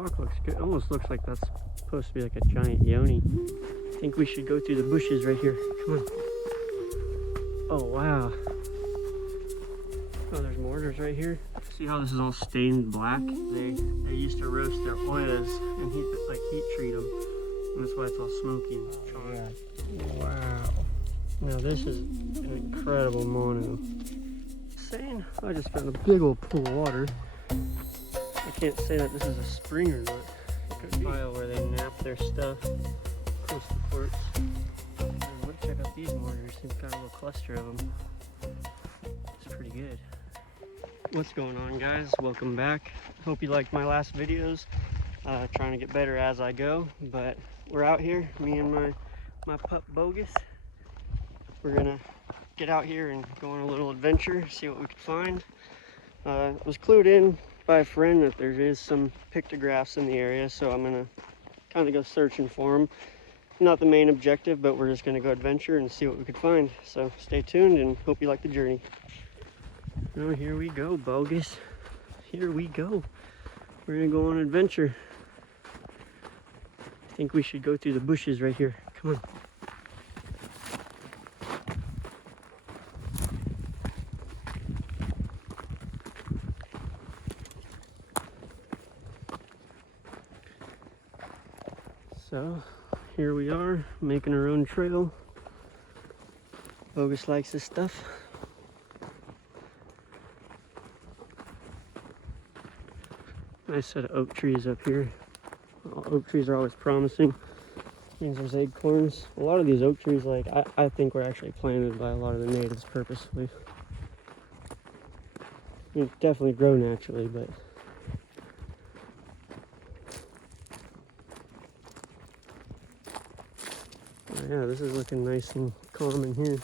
rock looks good. Almost looks like that's supposed to be like a giant yoni. I think we should go through the bushes right here. Come on. Oh, wow. Oh, there's mortars right here. See how this is all stained black? They used to roast their oils and heat treat them. And that's why it's all smoky and charred. Wow. Now this is an incredible mono. Insane. I just found a big old pool of water. I can't say that this is a spring or not. It could be a pile where they nap their stuff close to quartz. And look, check out these mortars. They've got a little cluster of them. It's pretty good. What's going on, guys? Welcome back. Hope you liked my last videos. Trying to get better as I go, but we're out here, me and my pup Bogus. We're gonna get out here and go on a little adventure, see what we can find. I was clued in by a friend that there is some pictographs in the area, so I'm gonna kind of go searching for them. Not the main objective, but we're just gonna go adventure and see what we could find. So stay tuned and hope you like the journey. Oh, here we go, Bogus. Here we go. We're gonna go on an adventure. I think we should go through the bushes right here. Come on. So here we are, making our own trail. Bogus likes this stuff. Nice set of oak trees up here. Oak trees are always promising. Means there's acorns. A lot of these oak trees, like I think, were actually planted by a lot of the natives purposefully. I mean, definitely grow naturally, but oh, yeah, this is looking nice and calm in here.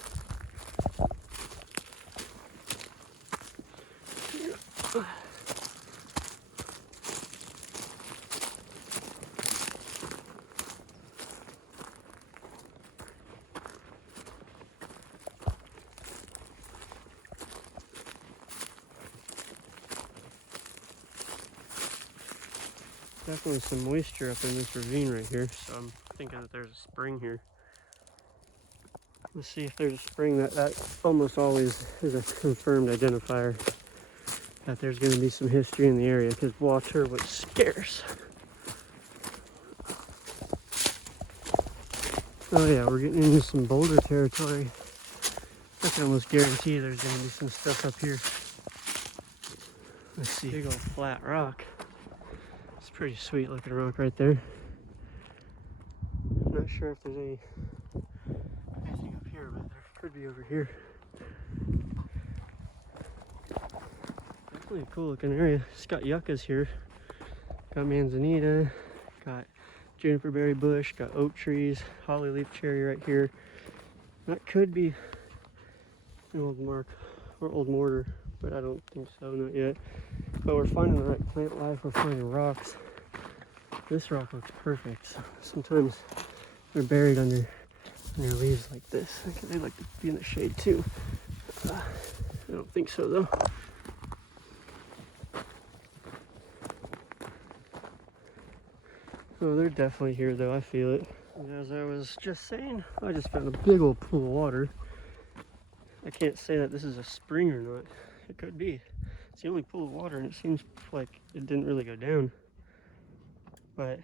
Definitely some moisture up in this ravine right here, so I'm thinking that there's a spring here. Let's see if there's a spring. That almost always is a confirmed identifier that there's going to be some history in the area, because water was scarce. Oh yeah, we're getting into some boulder territory. I can almost guarantee there's going to be some stuff up here. Let's see, big old flat rock. It's a pretty sweet looking rock right there. I'm not sure if there's anything up here, but there could be over here. Definitely a cool looking area. It's got yuccas here. Got manzanita, got juniper berry bush, got oak trees, holly leaf cherry right here. That could be an old mark or old mortar, but I don't think so, not yet. But we're finding the right plant life, we're finding rocks. This rock looks perfect. Sometimes they're buried under their leaves like this. They like to be in the shade too. I don't think so though. Oh, they're definitely here though, I feel it. And as I was just saying, I just found a big old pool of water. I can't say that this is a spring or not. It could be. It's the only pool of water and it seems like it didn't really go down. But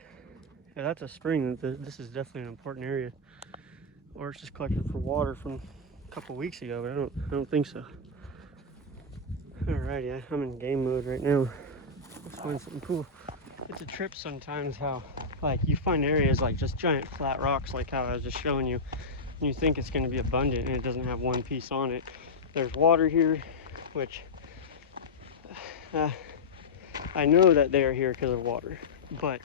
yeah, that's a spring. This is definitely an important area. Or it's just collected for water from a couple weeks ago, but I don't think so. Alrighty, I'm in game mode right now. Let's find something cool. It's a trip sometimes how, like, you find areas like just giant flat rocks like how I was just showing you, and you think it's going to be abundant and it doesn't have one piece on it. There's water here, which I know that they are here because of water, but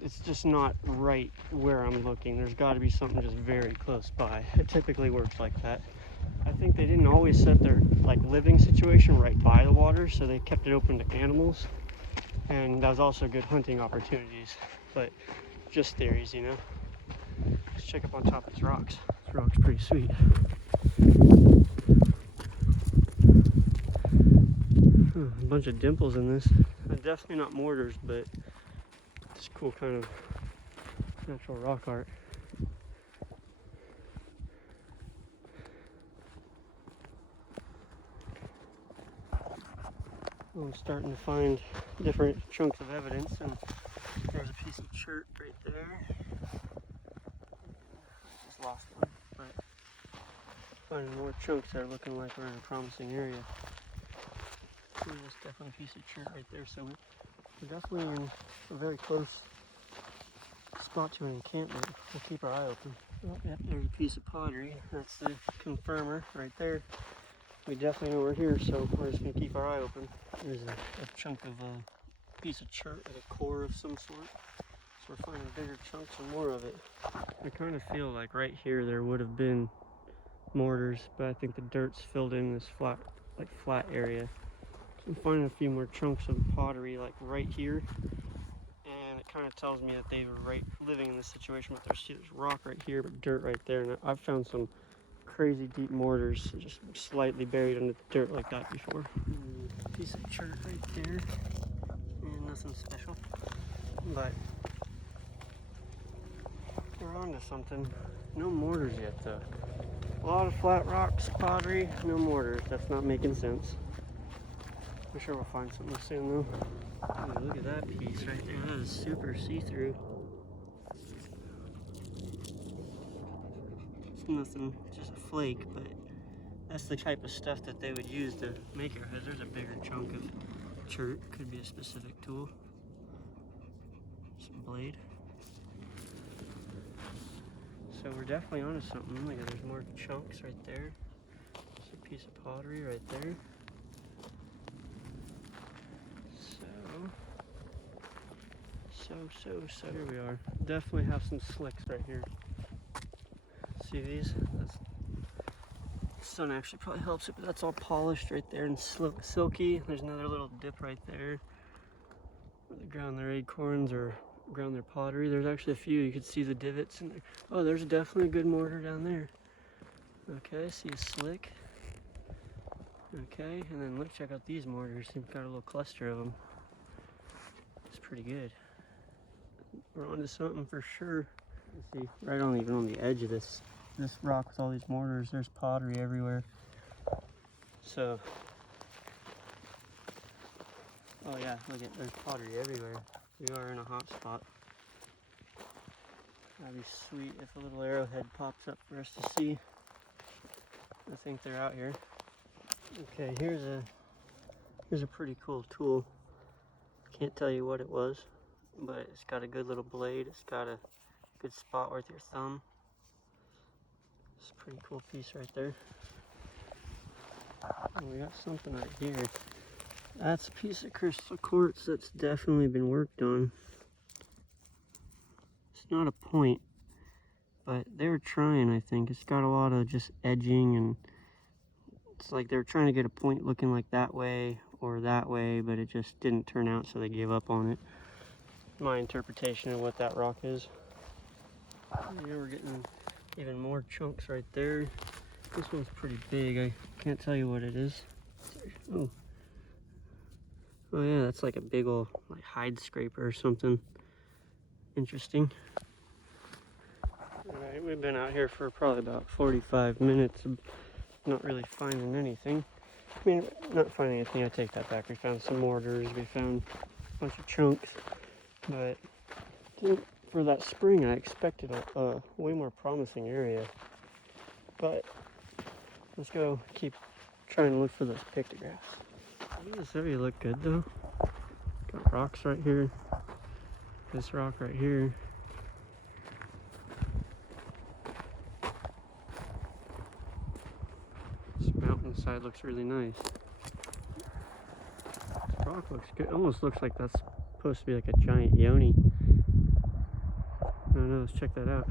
it's just not right where I'm looking. There's got to be something just very close by. It typically works like that. I think they didn't always set their living situation right by the water, so they kept it open to animals, and that was also good hunting opportunities. But just theories, you know. Let's check up on top of these rocks. This rock's pretty sweet. A bunch of dimples in this. Definitely not mortars, but It's cool kind of natural rock art. I'm starting to find different chunks of evidence, and there's a piece of chert right there. Just lost one, but finding more chunks that are looking like we're in a promising area. There's definitely a piece of chert right there, so we're definitely in a very close spot to an encampment. We'll keep our eye open. Oh, yep, there's a piece of pottery. That's the confirmer right there. We definitely know we're here, so we're just going to keep our eye open. There's a chunk of a piece of chert at a core of some sort. So we're finding bigger chunks and more of it. I kind of feel like right here there would have been mortars, but I think the dirt's filled in this flat area. So I'm finding a few more chunks of pottery like right here. And it kind of tells me that they were living in this situation, but there's rock right here, but dirt right there. And I've found some crazy deep mortars just slightly buried under the dirt like that before. Piece of chert right there, and nothing special, but we're on to something. No mortars yet though. A lot of flat rocks, pottery, no mortars. That's not making sense. I'm sure we'll find something soon though. Oh, look at that piece right there. That is super see-through. It's nothing, just a flake, but that's the type of stuff that they would use to make arrowheads. There's a bigger chunk of chert. Could be a specific tool. Some blade. So we're definitely onto something. Look, there's more chunks right there. There's a piece of pottery right there. So here we are. Definitely have some slicks right here. See these? The sun actually probably helps it, but that's all polished right there and silky. There's another little dip right there where they ground their acorns or ground their pottery. There's actually a few. You can see the divots in there. Oh, there's definitely a good mortar down there. Okay, see a slick. Okay, and then look, check out these mortars. They've got a little cluster of them. It's pretty good. We're onto something for sure. You see, right on even on the edge of this rock with all these mortars, there's pottery everywhere. So, oh yeah, look at, there's pottery everywhere. We are in a hot spot. That'd be sweet if a little arrowhead pops up for us to see. I think they're out here. Okay, here's a pretty cool tool. Can't tell you what it was, but it's got a good little blade. It's got a good spot worth your thumb. It's a pretty cool piece right there. And we got something right here. That's a piece of crystal quartz that's definitely been worked on. It's not a point, but they were trying, I think. It's got a lot of just edging, and it's like they were trying to get a point looking like that way or that way, but it just didn't turn out, so they gave up on it. My interpretation of what that rock is. Yeah, we're getting even more chunks right there. This one's pretty big. I can't tell you what it is. Oh. Oh yeah, that's like a big old like hide scraper or something. Interesting. Alright, we've been out here for probably about 45 minutes. Not really finding anything. I mean, not finding anything, I take that back. We found some mortars, we found a bunch of chunks, but for that spring I expected a way more promising area. But let's go keep trying to look for those pictographs. This area look good though. Got rocks right here. This rock right here. This mountainside looks really nice. This rock looks good. Almost looks like that's supposed to be like a giant yoni. I don't know, let's check that out.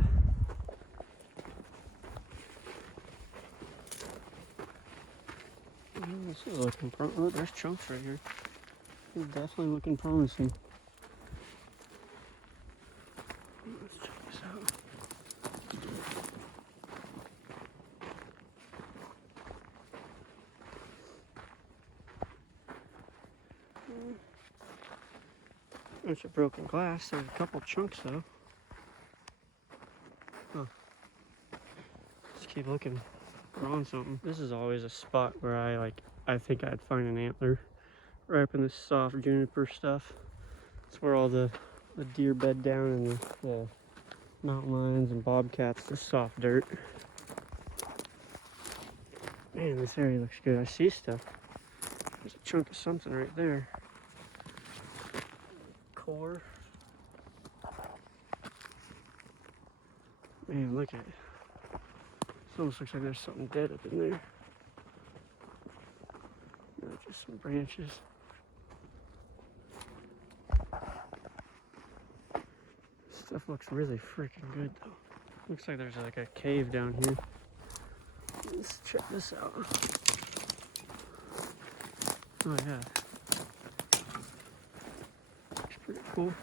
This is looking oh, there's chunks right here. This is definitely looking promising. Let's check this out. bunch of broken glass. There's a couple chunks though. Huh. Just keep looking. We're on something. This is always a spot where I think I'd find an antler. Right up in this soft juniper stuff. It's where all the deer bed down and the mountain lions and bobcats, the soft dirt. Man, this area looks good. I see stuff. There's a chunk of something right there. Core. Man, look at it. It almost looks like there's something dead up in there. No, just some branches. Stuff looks really freaking good though. Looks like there's like a cave down here. Let's check this out. Oh yeah. Looks pretty cool.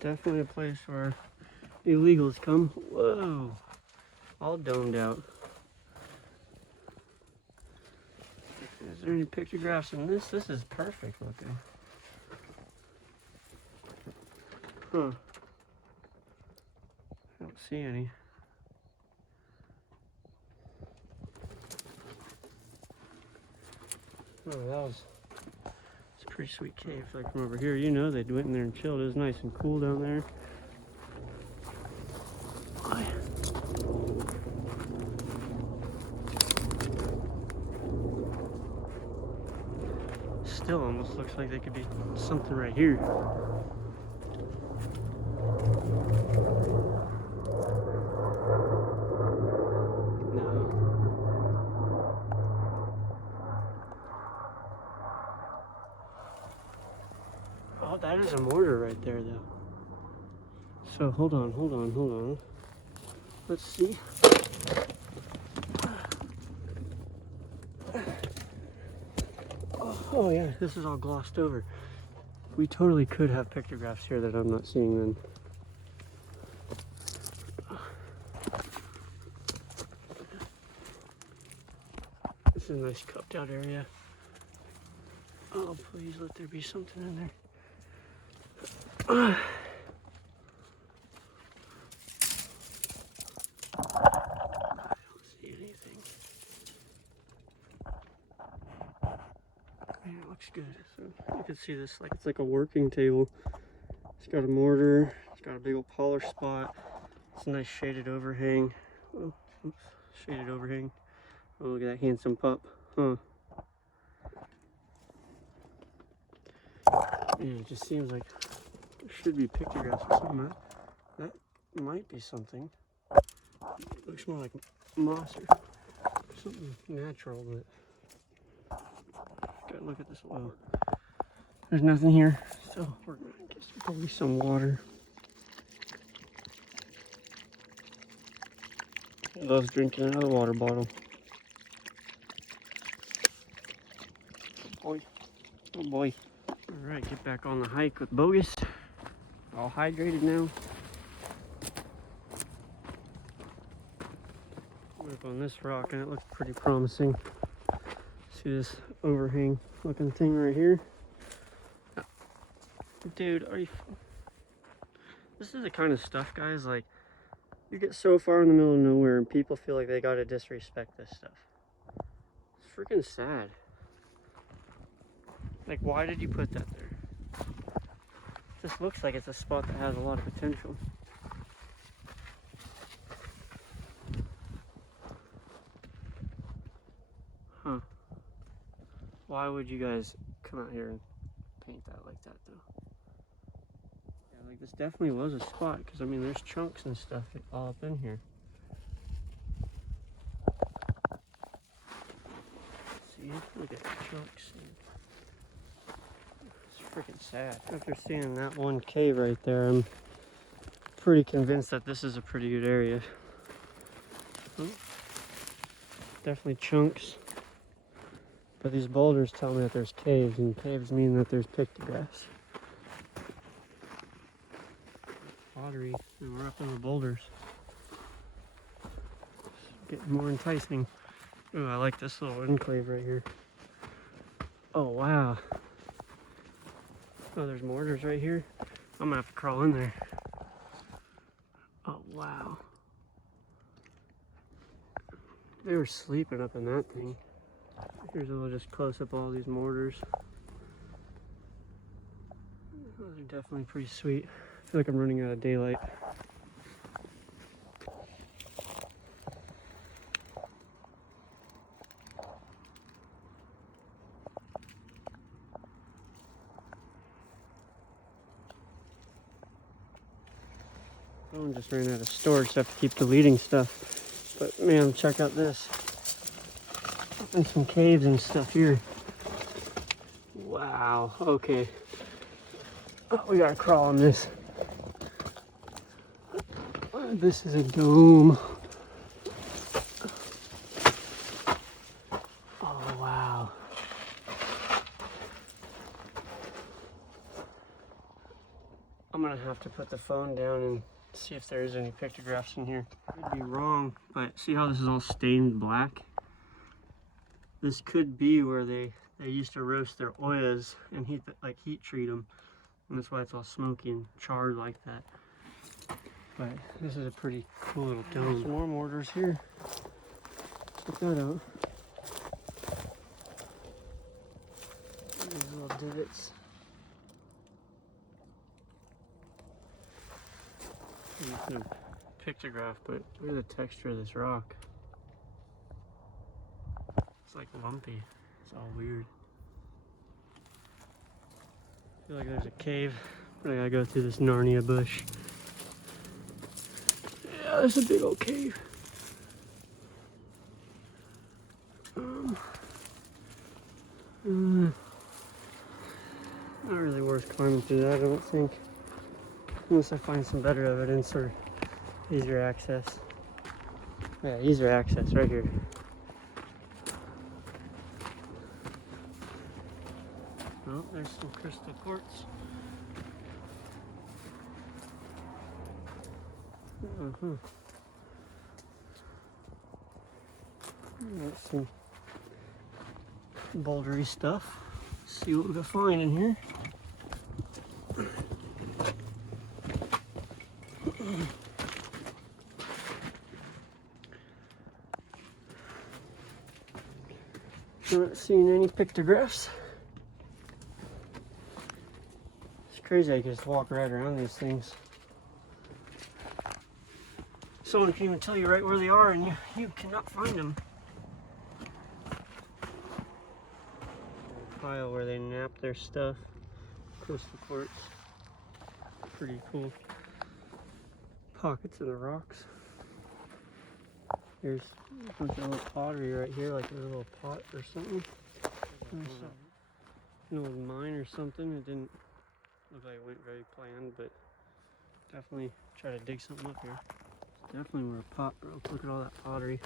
Definitely a place where illegals come. Whoa. All domed out. Is there any pictographs in this? This is perfect looking. Huh. I don't see any. Oh, it's a pretty sweet cave. If I come over here, you know they'd went in there and chilled. It was nice and cool down there. Still almost looks like they could be something right here. No. Oh, that is a mortar right there though. So hold on. Let's see. Oh yeah, this is all glossed over. We totally could have pictographs here that I'm not seeing then. This is a nice cupped out area. Oh, please let there be something in there. I don't see anything. Yeah, it looks good. So you can see this like it's like a working table. It's got a mortar. It's got a big old polish spot. It's a nice shaded overhang. Oh, oops, shaded overhang. Oh, look at that handsome pup. Huh. Yeah, it just seems like there should be pictographs or something. That might be something. It looks more like moss or something natural, but gotta look at this well. There's nothing here, so we're gonna get probably some water. He loves drinking out of the water bottle. Boy, oh boy. All right, get back on the hike with Bogus. All hydrated now. We're up on this rock and it looks pretty promising. See this overhang looking thing right here? Dude, are you... This is the kind of stuff, guys, like, you get so far in the middle of nowhere and people feel like they gotta disrespect this stuff. It's freaking sad. Like, why did you put that there? This looks like it's a spot that has a lot of potential. Huh. Why would you guys come out here and paint that like that, though? Yeah, like, this definitely was a spot, because, I mean, there's chunks and stuff all up in here. See? Look at the chunks. It's freaking sad. After seeing that one cave right there, I'm pretty convinced that this is a pretty good area. Oh, definitely chunks. But these boulders tell me that there's caves, and caves mean that there's pictographs. Pottery, and we're up in the boulders. getting more enticing. Ooh, I like this little enclave right here. Oh, wow. Oh, there's mortars right here. I'm gonna have to crawl in there. Oh, wow. They were sleeping up in that thing. Here's a little just close up all these mortars. Those are definitely pretty sweet. I feel like I'm running out of daylight. Phone just ran out of storage, so I have to keep deleting stuff. But man, check out this. And some caves and stuff here. Wow, okay. Oh, we gotta crawl on this. This is a dome. Oh, wow. I'm gonna have to put the phone down and see if there's any pictographs in here. Could be wrong, but see how this is all stained black? This could be where they used to roast their oyas and heat treat them, and that's why it's all smoky and charred like that. But this is a pretty cool little dome. Some more mortars here. Check that out. These little divots. It's no pictograph, but look at the texture of this rock. It's like lumpy. It's all weird. I feel like there's a cave, but I gotta go through this Narnia bush. Yeah, there's a big old cave. Not really worth climbing through that, I don't think. Unless I find some better evidence or easier access. Yeah, easier access right here. Oh, there's some crystal quartz. There's some bouldery stuff. Let's see what we can find in here. Not seeing any pictographs. It's crazy I can just walk right around these things. Someone can even tell you right where they are and you cannot find them. Pile where they nap their stuff. Crystal quartz. Pretty cool. Pockets in the rocks. There's a bunch of little pottery right here, like a little pot or something. An old mine or something. It didn't look like it went very planned, but definitely try to dig something up here. Definitely where a pot broke. Look at all that pottery.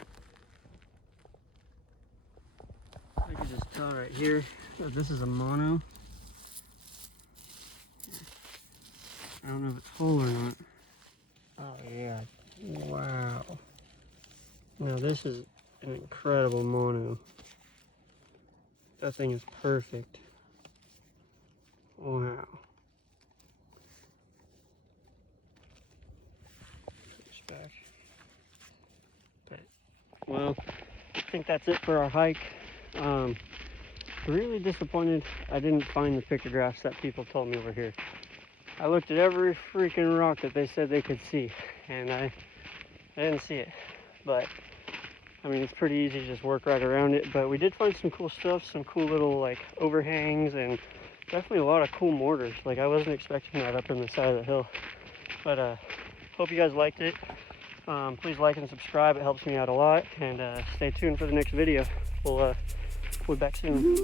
I can just tell right here that this is a mono. I don't know if it's whole or not. Oh yeah, wow. Now this is an incredible mono. That thing is perfect. Wow. Switch back. But, well, I think that's it for our hike. Really disappointed I didn't find the pictographs that people told me were here. I looked at every freaking rock that they said they could see, and I didn't see it. But I mean, it's pretty easy to just work right around it. But we did find some cool stuff, some cool little like overhangs, and definitely a lot of cool mortars. Like I wasn't expecting that up in the side of the hill. But hope you guys liked it. Please like and subscribe. It helps me out a lot. And stay tuned for the next video. We'll be back soon.